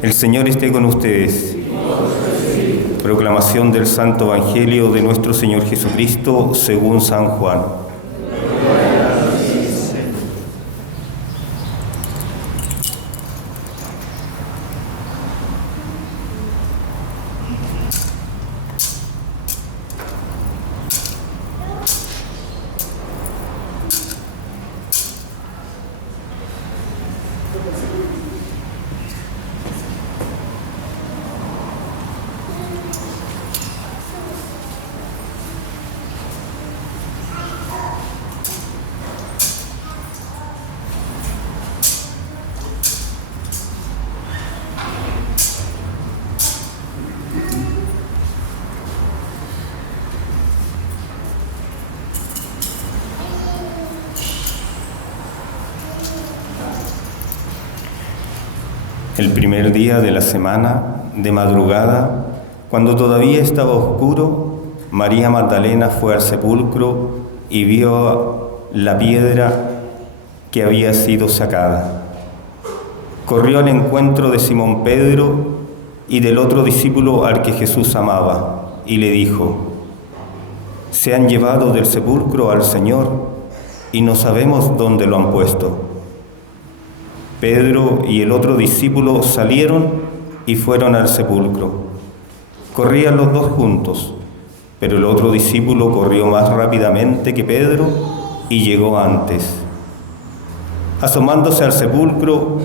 El Señor esté con ustedes. Proclamación del Santo Evangelio de nuestro Señor Jesucristo según San Juan. El primer día de la semana, de madrugada, cuando todavía estaba oscuro, María Magdalena fue al sepulcro y vio la piedra que había sido sacada. Corrió al encuentro de Simón Pedro y del otro discípulo al que Jesús amaba, y le dijo: «Se han llevado del sepulcro al Señor y no sabemos dónde lo han puesto». Pedro y el otro discípulo salieron y fueron al sepulcro. Corrían los dos juntos, pero el otro discípulo corrió más rápidamente que Pedro y llegó antes. Asomándose al sepulcro,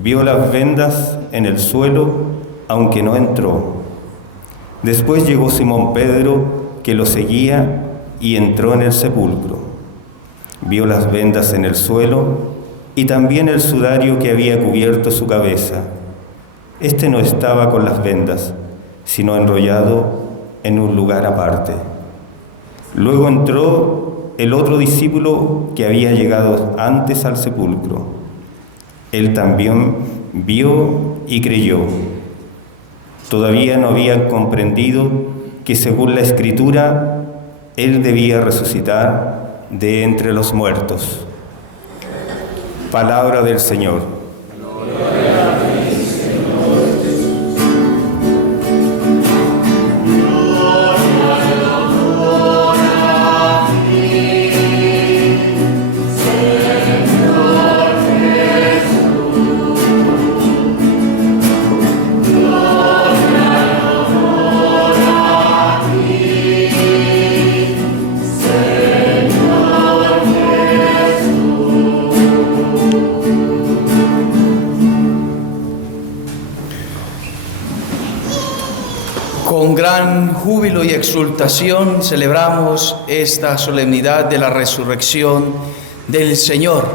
vio las vendas en el suelo, aunque no entró. Después llegó Simón Pedro, que lo seguía, y entró en el sepulcro. Vio las vendas en el suelo y también el sudario que había cubierto su cabeza. Este no estaba con las vendas, sino enrollado en un lugar aparte. Luego entró el otro discípulo que había llegado antes al sepulcro. Él también vio y creyó. Todavía no había comprendido que, según la Escritura, él debía resucitar de entre los muertos. Palabra del Señor. Gloria a ti, Señor Jesús. Gloria a ti, Señor Jesús. Gloria a ti, Señor Jesús. Con gran júbilo y exultación celebramos esta solemnidad de la resurrección del Señor,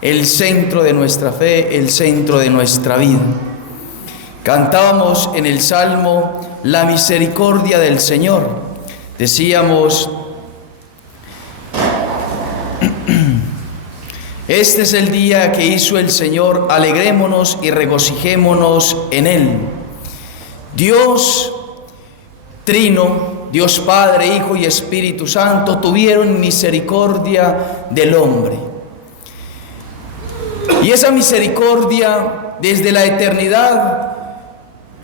el centro de nuestra fe, el centro de nuestra vida. Cantábamos en el Salmo la misericordia del Señor. Decíamos: este es el día que hizo el Señor, alegrémonos y regocijémonos en él. Dios Trino, Dios Padre, Hijo y Espíritu Santo, tuvieron misericordia del hombre. Y esa misericordia, desde la eternidad,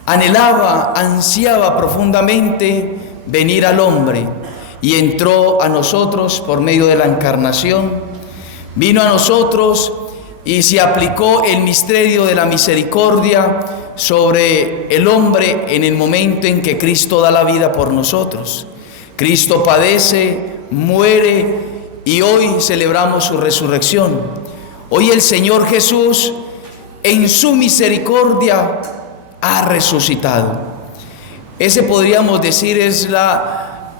anhelaba, ansiaba profundamente venir al hombre, y entró a nosotros por medio de la encarnación. Vino a nosotros y se aplicó el misterio de la misericordia sobre el hombre en el momento en que Cristo da la vida por nosotros. Cristo padece, muere y hoy celebramos su resurrección. Hoy el Señor Jesús, en su misericordia, ha resucitado. Ese, podríamos decir, es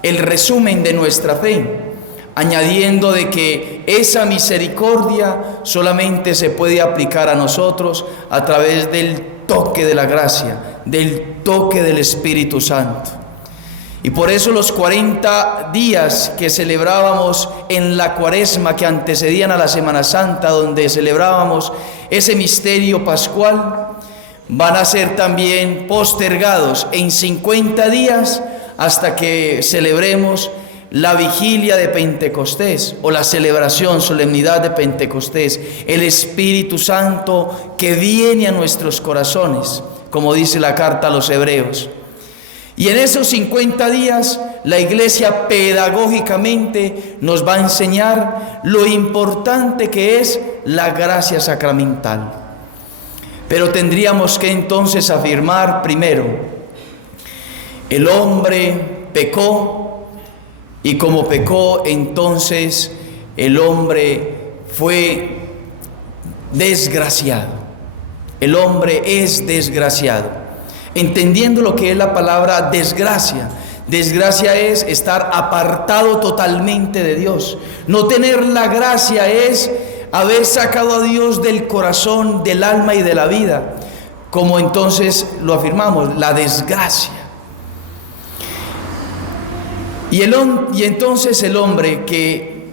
el resumen de nuestra fe, añadiendo de que esa misericordia solamente se puede aplicar a nosotros a través del toque de la gracia, del toque del Espíritu Santo. Y por eso los 40 días que celebrábamos en la Cuaresma, que antecedían a la Semana Santa, donde celebrábamos ese misterio pascual, van a ser también postergados en 50 días hasta que celebremos la vigilia de Pentecostés, o la celebración, solemnidad de Pentecostés, el Espíritu Santo que viene a nuestros corazones. como dice la carta a los Hebreos. Y en esos 50 días la Iglesia pedagógicamente nos va a enseñar lo importante que es la gracia sacramental. Pero tendríamos que entonces afirmar primero, el hombre pecó, y como pecó, entonces el hombre fue desgraciado. El hombre es desgraciado. Entendiendo lo que es la palabra desgracia. Desgracia es estar apartado totalmente de Dios. No tener la gracia es haber sacado a Dios del corazón, del alma y de la vida. Como entonces lo afirmamos, la desgracia. Y entonces el hombre que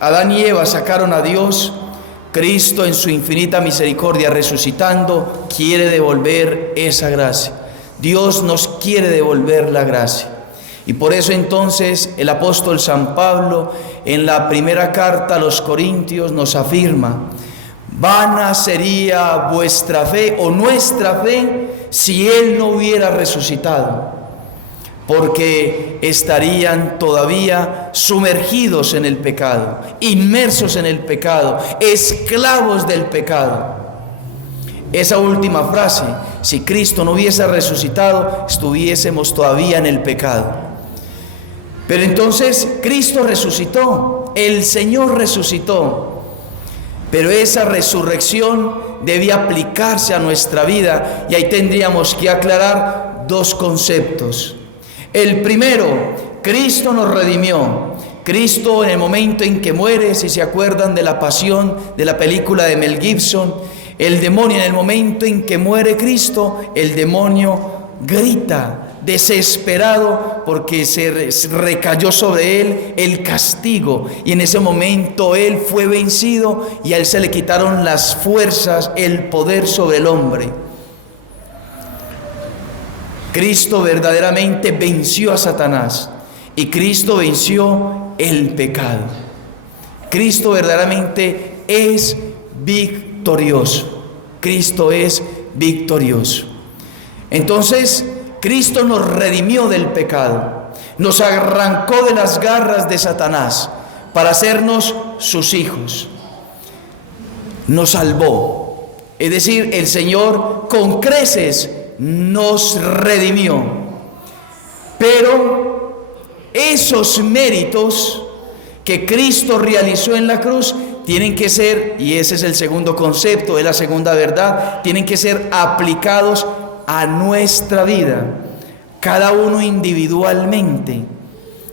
Adán y Eva sacaron a Dios, Cristo en su infinita misericordia resucitando quiere devolver esa gracia. Dios nos quiere devolver la gracia. Y por eso entonces el apóstol San Pablo en la primera carta a los Corintios nos afirma: vana sería vuestra fe o nuestra fe si Él no hubiera resucitado, porque estarían todavía sumergidos en el pecado, inmersos en el pecado, esclavos del pecado. Esa última frase, si Cristo no hubiese resucitado, estuviésemos todavía en el pecado. Pero entonces Cristo resucitó, el Señor resucitó, pero esa resurrección debe aplicarse a nuestra vida, y ahí tendríamos que aclarar dos conceptos. El primero, Cristo nos redimió. Cristo en el momento en que muere, si se acuerdan de la pasión de la película de Mel Gibson, el demonio, en el momento en que muere Cristo, el demonio grita desesperado porque se recayó sobre él el castigo, y en ese momento él fue vencido y a él se le quitaron las fuerzas, el poder sobre el hombre. Cristo verdaderamente venció a Satanás y Cristo venció el pecado. Cristo verdaderamente es victorioso. Cristo es victorioso. Entonces, Cristo nos redimió del pecado, nos arrancó de las garras de Satanás para hacernos sus hijos. Nos salvó. Es decir, el Señor con creces nos redimió. Pero esos méritos que Cristo realizó en la cruz tienen que ser, y ese es el segundo concepto, es la segunda verdad, tienen que ser aplicados a nuestra vida, cada uno individualmente.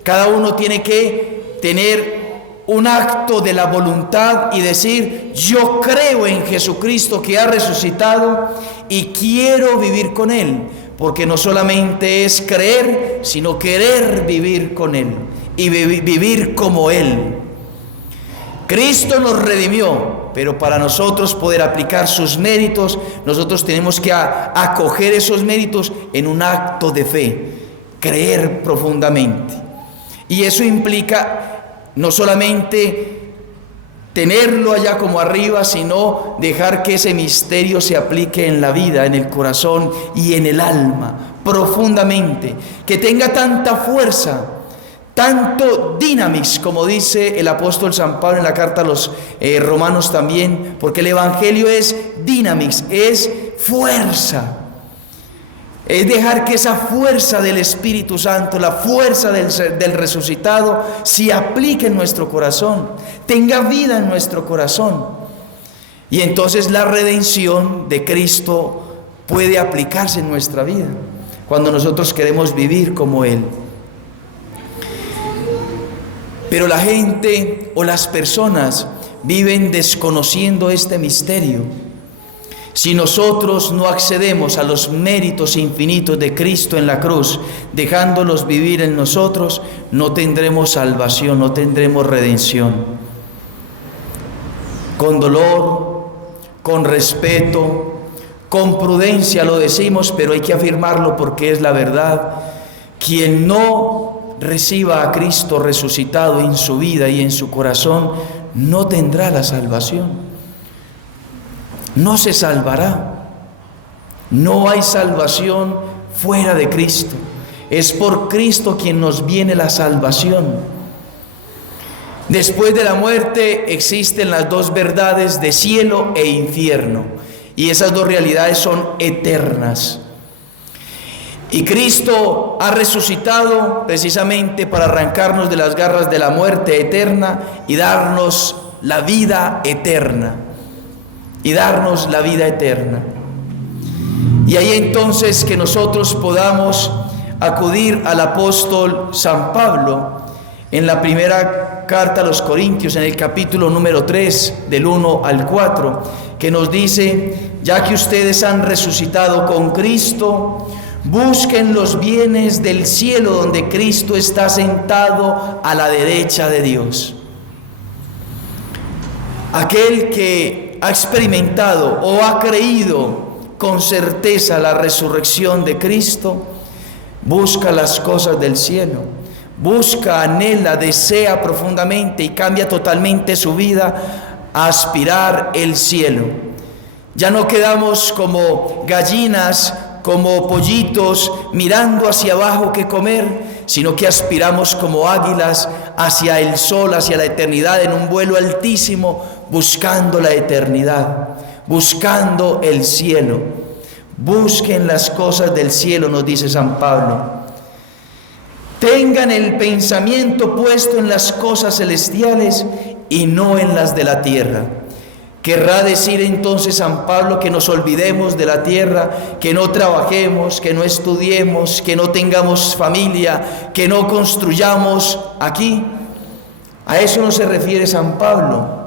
Cada uno tiene que tener un acto de la voluntad y decir: yo creo en Jesucristo que ha resucitado y quiero vivir con Él, porque no solamente es creer, sino querer vivir con Él y vivir como Él. Cristo nos redimió, pero para nosotros poder aplicar sus méritos, nosotros tenemos que acoger esos méritos en un acto de fe, creer profundamente. Y eso implica no solamente tenerlo allá como arriba, sino dejar que ese misterio se aplique en la vida, en el corazón y en el alma, profundamente, que tenga tanta fuerza, tanto dinamis, como dice el apóstol San Pablo en la carta a los romanos también, porque el evangelio es dinamis, es fuerza. Es dejar que esa fuerza del Espíritu Santo, la fuerza del resucitado, se aplique en nuestro corazón, tenga vida en nuestro corazón. Y entonces la redención de Cristo puede aplicarse en nuestra vida, cuando nosotros queremos vivir como Él. Pero la gente o las personas viven desconociendo este misterio. Si nosotros no accedemos a los méritos infinitos de Cristo en la cruz, dejándolos vivir en nosotros, no tendremos salvación, no tendremos redención. Con dolor, con respeto, con prudencia lo decimos, pero hay que afirmarlo porque es la verdad. Quien no reciba a Cristo resucitado en su vida y en su corazón, no tendrá la salvación. No se salvará. No hay salvación fuera de Cristo. Es por Cristo quien nos viene la salvación. Después de la muerte existen las dos verdades de cielo e infierno, y esas dos realidades son eternas. Y Cristo ha resucitado precisamente para arrancarnos de las garras de la muerte eterna y darnos la vida eterna. Y darnos la vida eterna. Y ahí entonces que nosotros podamos acudir al apóstol San Pablo en la primera carta a los Corintios, en el capítulo número 3, del 1 al 4, que nos dice: ya que ustedes han resucitado con Cristo, busquen los bienes del cielo donde Cristo está sentado a la derecha de Dios. Aquel que ha experimentado o ha creído con certeza la resurrección de Cristo, busca las cosas del cielo, busca, anhela, desea profundamente y cambia totalmente su vida a aspirar el cielo. Ya no quedamos como gallinas, como pollitos mirando hacia abajo qué comer, sino que aspiramos como águilas hacia el sol, hacia la eternidad, en un vuelo altísimo, buscando la eternidad, buscando el cielo. Busquen las cosas del cielo, nos dice San Pablo. Tengan el pensamiento puesto en las cosas celestiales y no en las de la tierra. Querrá decir entonces San Pablo que nos olvidemos de la tierra, que no trabajemos, que no estudiemos, que no tengamos familia, que no construyamos aquí. A eso no se refiere San Pablo.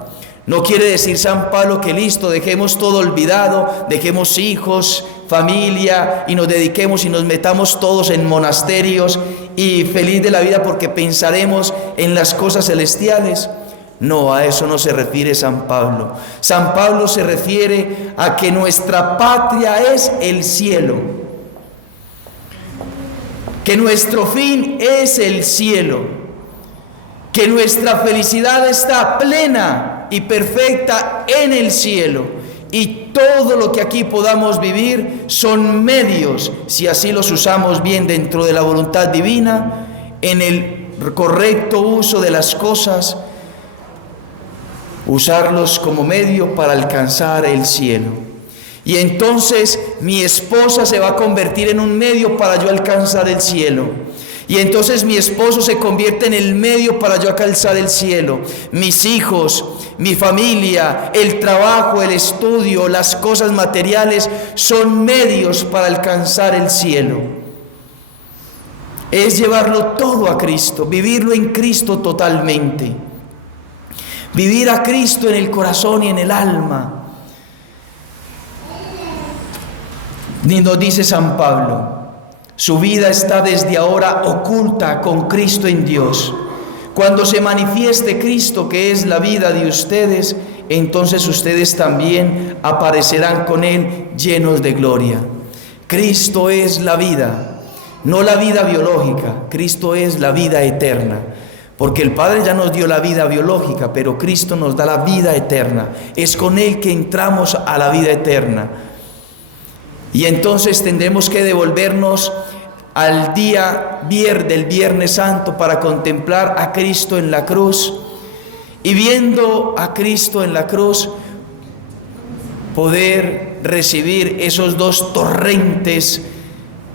No quiere decir San Pablo que listo, dejemos todo olvidado, dejemos hijos, familia y nos dediquemos y nos metamos todos en monasterios y feliz de la vida porque pensaremos en las cosas celestiales. No, a eso no se refiere San Pablo. San Pablo se refiere a que nuestra patria es el cielo, que nuestro fin es el cielo, que nuestra felicidad está plena y perfecta en el cielo, y todo lo que aquí podamos vivir son medios, si así los usamos bien dentro de la voluntad divina, en el correcto uso de las cosas, usarlos como medio para alcanzar el cielo. Y entonces mi esposa se va a convertir en un medio para yo alcanzar el cielo. Y entonces mi esposo se convierte en el medio para yo alcanzar el cielo. Mis hijos, mi familia, el trabajo, el estudio, las cosas materiales son medios para alcanzar el cielo. Es llevarlo todo a Cristo, vivirlo en Cristo totalmente. Vivir a Cristo en el corazón y en el alma. Ni nos dice San Pablo, su vida está desde ahora oculta con Cristo en Dios. Cuando se manifieste Cristo, que es la vida de ustedes, entonces ustedes también aparecerán con Él llenos de gloria. Cristo es la vida, no la vida biológica. Cristo es la vida eterna. Porque el Padre ya nos dio la vida biológica, pero Cristo nos da la vida eterna. Es con Él que entramos a la vida eterna. Y entonces tendremos que devolvernos al día del Viernes Santo para contemplar a Cristo en la cruz. Y viendo a Cristo en la cruz, poder recibir esos dos torrentes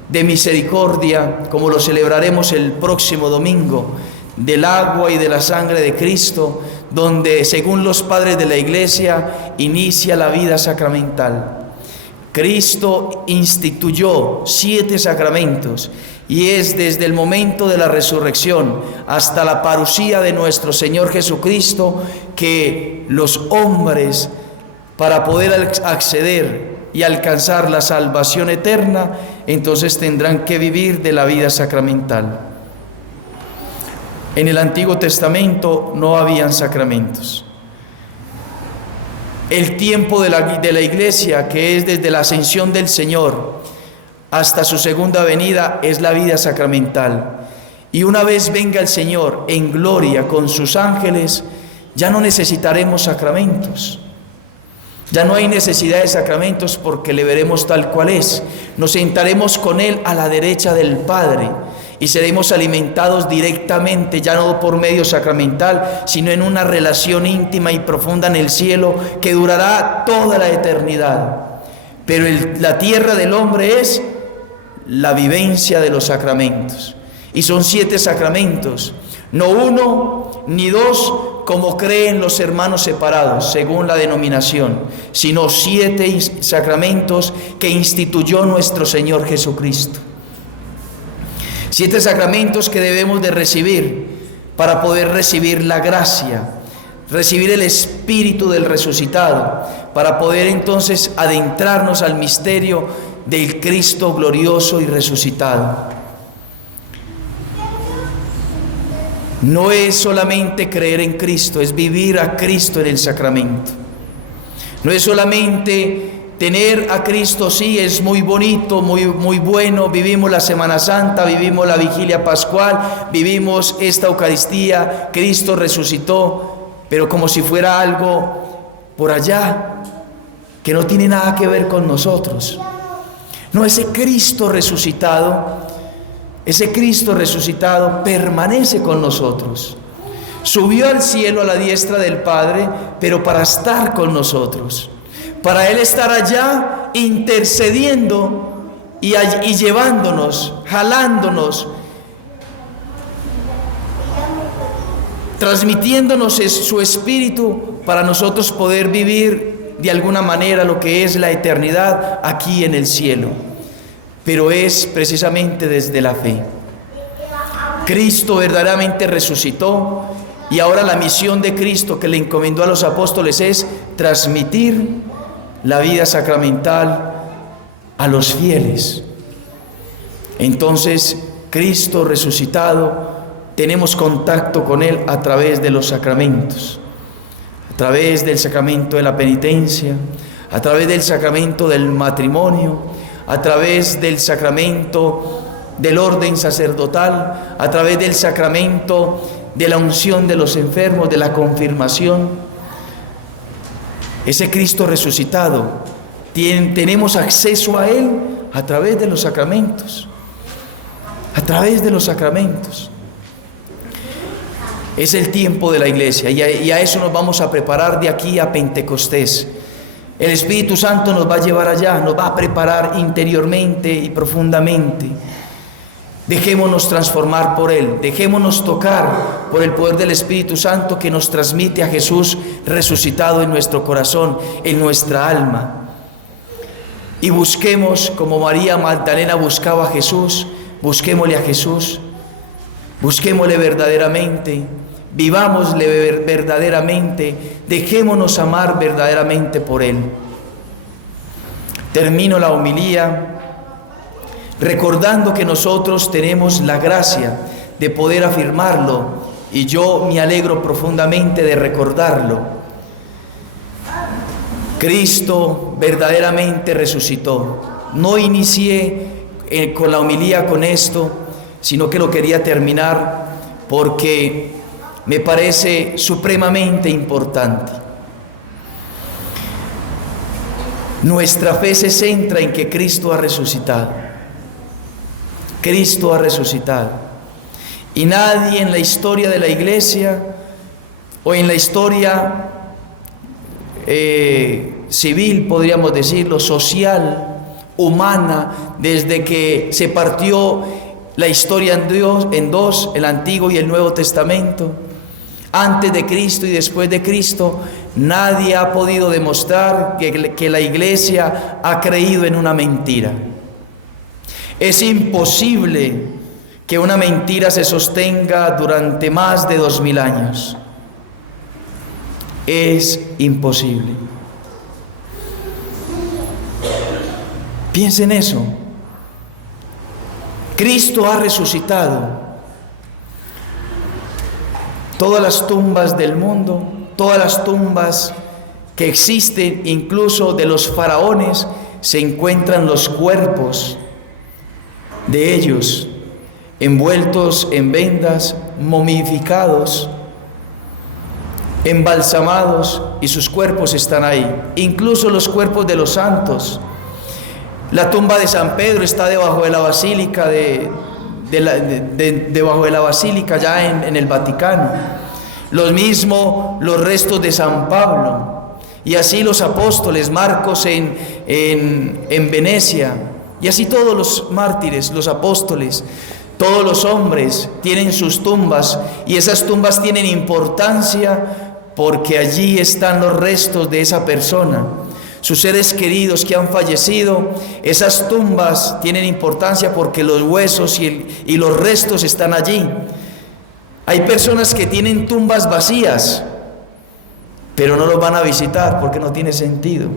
de misericordia, como lo celebraremos el próximo domingo, del agua y de la sangre de Cristo, donde según los padres de la Iglesia inicia la vida sacramental. Cristo instituyó 7 sacramentos y es desde el momento de la resurrección hasta la parusía de nuestro Señor Jesucristo que los hombres, para poder acceder y alcanzar la salvación eterna, entonces tendrán que vivir de la vida sacramental. En el Antiguo Testamento no habían sacramentos. El tiempo de la Iglesia, que es desde la ascensión del Señor hasta su segunda venida, es la vida sacramental. Y una vez venga el Señor en gloria con sus ángeles, ya no necesitaremos sacramentos. Ya no hay necesidad de sacramentos porque le veremos tal cual es. Nos sentaremos con Él a la derecha del Padre y seremos alimentados directamente, ya no por medio sacramental, sino en una relación íntima y profunda en el cielo que durará toda la eternidad. Pero la tierra del hombre es la vivencia de los sacramentos. Y son 7 sacramentos, no 1 ni 2, como creen los hermanos separados, según la denominación, sino 7 sacramentos que instituyó nuestro Señor Jesucristo. 7 sacramentos que debemos de recibir para poder recibir la gracia, recibir el Espíritu del resucitado, para poder entonces adentrarnos al misterio del Cristo glorioso y resucitado. No es solamente creer en Cristo, es vivir a Cristo en el sacramento. No es solamente tener a Cristo, sí, es muy bonito, muy bueno, vivimos la Semana Santa, vivimos la Vigilia Pascual, vivimos esta Eucaristía, Cristo resucitó, pero como si fuera algo por allá, que no tiene nada que ver con nosotros. No, ese Cristo resucitado permanece con nosotros. Subió al cielo a la diestra del Padre, pero para estar con nosotros. Para Él estar allá intercediendo y llevándonos, jalándonos, transmitiéndonos su Espíritu para nosotros poder vivir de alguna manera lo que es la eternidad aquí en el cielo. Pero es precisamente desde la fe. Cristo verdaderamente resucitó y ahora la misión de Cristo que le encomendó a los apóstoles es transmitir la vida sacramental a los fieles. Entonces, Cristo resucitado, tenemos contacto con Él a través de los sacramentos, a través del sacramento de la penitencia, a través del sacramento del matrimonio, a través del sacramento del orden sacerdotal, a través del sacramento de la unción de los enfermos, de la confirmación. Ese Cristo resucitado, tenemos acceso a Él a través de los sacramentos, a través de los sacramentos. Es el tiempo de la iglesia y a eso nos vamos a preparar de aquí a Pentecostés. El Espíritu Santo nos va a llevar allá, nos va a preparar interiormente y profundamente. Dejémonos transformar por Él, dejémonos tocar por el poder del Espíritu Santo que nos transmite a Jesús resucitado en nuestro corazón, en nuestra alma. Y busquemos, como María Magdalena buscaba a Jesús, busquémosle a Jesús, busquémosle verdaderamente, vivámosle verdaderamente, dejémonos amar verdaderamente por Él. Termino la homilía recordando que nosotros tenemos la gracia de poder afirmarlo y yo me alegro profundamente de recordarlo. Cristo verdaderamente resucitó. No inicié con la homilía con esto, sino que lo quería terminar porque me parece supremamente importante. Nuestra fe se centra en que Cristo ha resucitado. Cristo ha resucitado. Y nadie en la historia de la iglesia o en la historia civil, podríamos decirlo, social, humana, desde que se partió la historia en dos, el Antiguo y el Nuevo Testamento, antes de Cristo y después de Cristo, nadie ha podido demostrar que la iglesia ha creído en una mentira. Es imposible que una mentira se sostenga durante más de 2000 años. Es imposible. Piensen eso. Cristo ha resucitado. Todas las tumbas del mundo, todas las tumbas que existen, incluso de los faraones, se encuentran los cuerpos de ellos, envueltos en vendas, momificados. embalsamados y sus cuerpos están ahí, incluso los cuerpos de los santos. La tumba de San Pedro está debajo de la basílica debajo de la basílica ya en el Vaticano. Lo mismo los restos de San Pablo, y así los apóstoles, Marcos en Venecia, y así todos los mártires, los apóstoles, todos los hombres tienen sus tumbas, y esas tumbas tienen importancia porque allí están los restos de esa persona, sus seres queridos que han fallecido. Esas tumbas tienen importancia porque los huesos y los restos están allí. Hay personas que tienen tumbas vacías, pero no los van a visitar porque no tiene sentido.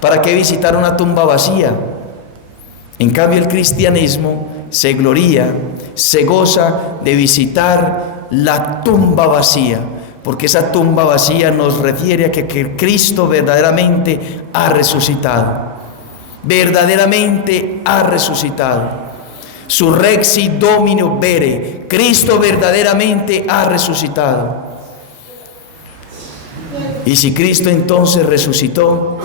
¿Para qué visitar una tumba vacía? En cambio, el cristianismo se gloria, se goza de visitar la tumba vacía, porque esa tumba vacía nos refiere a que Cristo verdaderamente ha resucitado. Verdaderamente ha resucitado. Surrexi Domino vere. Cristo verdaderamente ha resucitado. Y si Cristo entonces resucitó,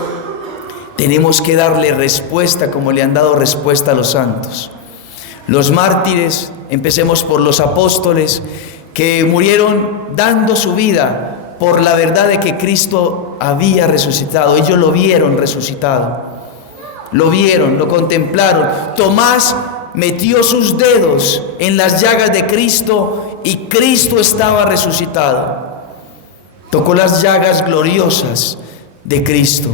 tenemos que darle respuesta como le han dado respuesta a los santos. Los mártires, empecemos por los apóstoles, que murieron dando su vida por la verdad de que Cristo había resucitado. Ellos lo vieron resucitado, lo vieron, lo contemplaron. Tomás metió sus dedos en las llagas de Cristo y Cristo estaba resucitado. Tocó las llagas gloriosas de Cristo.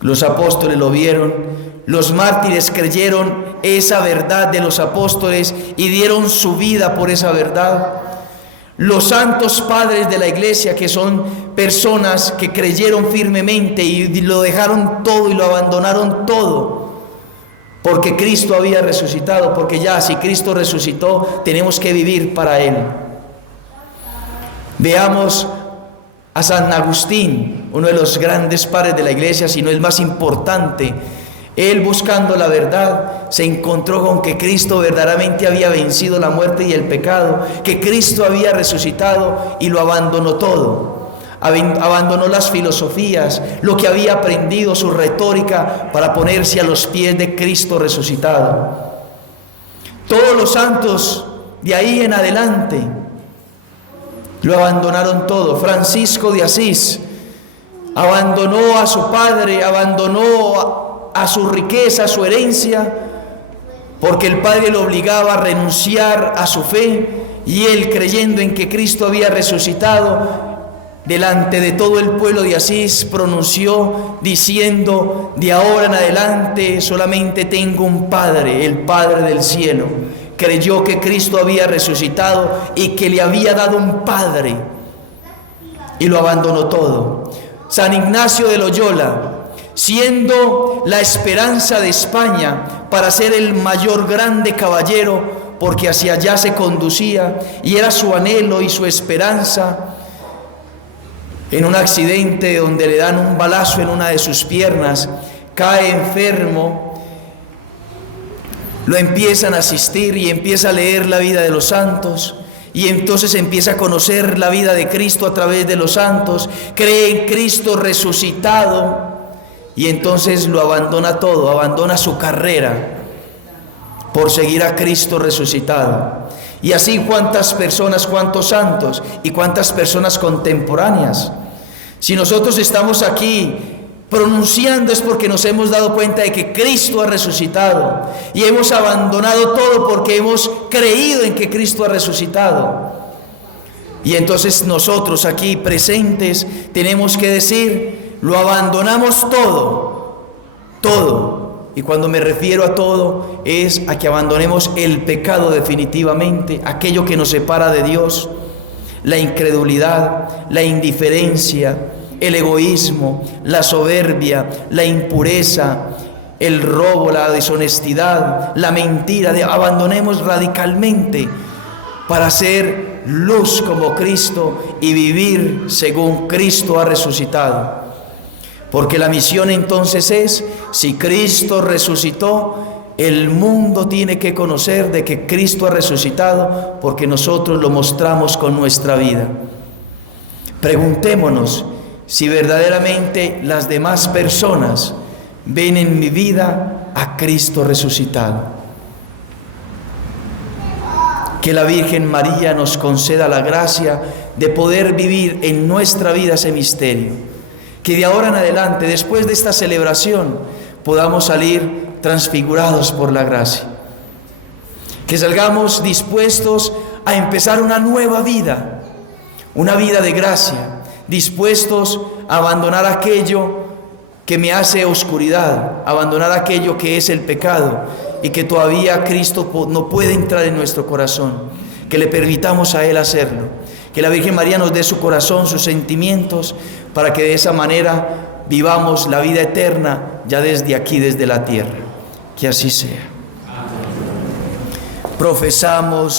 Los apóstoles lo vieron, los mártires creyeron esa verdad de los apóstoles y dieron su vida por esa verdad. Los santos padres de la iglesia, que son personas que creyeron firmemente y lo dejaron todo y lo abandonaron todo, porque Cristo había resucitado, porque ya si Cristo resucitó, tenemos que vivir para Él. Veamos a San Agustín, uno de los grandes padres de la iglesia, si no el más importante. Él, buscando la verdad, se encontró con que Cristo verdaderamente había vencido la muerte y el pecado, que Cristo había resucitado, y lo abandonó todo. Abandonó las filosofías, lo que había aprendido, su retórica, para ponerse a los pies de Cristo resucitado. Todos los santos de ahí en adelante lo abandonaron todo. Francisco de Asís abandonó a su padre, abandonó a su riqueza, a su herencia, porque el padre lo obligaba a renunciar a su fe, y él, creyendo en que Cristo había resucitado, delante de todo el pueblo de Asís pronunció diciendo: de ahora en adelante solamente tengo un Padre, el Padre del cielo. Creyó que Cristo había resucitado y que le había dado un Padre, y lo abandonó todo. San Ignacio de Loyola, siendo la esperanza de España para ser el mayor grande caballero, porque hacia allá se conducía y era su anhelo y su esperanza, en un accidente donde le dan un balazo en una de sus piernas, cae enfermo. Lo empiezan a asistir y empieza a leer la vida de los santos, y entonces empieza a conocer la vida de Cristo a través de los santos, cree en Cristo resucitado, y entonces lo abandona todo, abandona su carrera por seguir a Cristo resucitado. Y así cuántas personas, cuántos santos y cuántas personas contemporáneas. Si nosotros estamos aquí pronunciando, es porque nos hemos dado cuenta de que Cristo ha resucitado, y hemos abandonado todo porque hemos creído en que Cristo ha resucitado. Y entonces nosotros aquí presentes tenemos que decir: lo abandonamos todo, todo. Y cuando me refiero a todo, es a que abandonemos el pecado definitivamente, aquello que nos separa de Dios, la incredulidad, la indiferencia, el egoísmo, la soberbia, la impureza, el robo, la deshonestidad, la mentira. Abandonemos radicalmente para ser luz como Cristo y vivir según Cristo ha resucitado. Porque la misión entonces es: si Cristo resucitó, el mundo tiene que conocer de que Cristo ha resucitado, porque nosotros lo mostramos con nuestra vida. Preguntémonos si verdaderamente las demás personas ven en mi vida a Cristo resucitado. Que la Virgen María nos conceda la gracia de poder vivir en nuestra vida ese misterio. Que de ahora en adelante, después de esta celebración, podamos salir transfigurados por la gracia. Que salgamos dispuestos a empezar una nueva vida, una vida de gracia, dispuestos a abandonar aquello que me hace oscuridad, abandonar aquello que es el pecado y que todavía Cristo no puede entrar en nuestro corazón, que le permitamos a Él hacerlo, que la Virgen María nos dé su corazón, sus sentimientos, para que de esa manera vivamos la vida eterna ya desde aquí, desde la tierra. Que así sea. Profesamos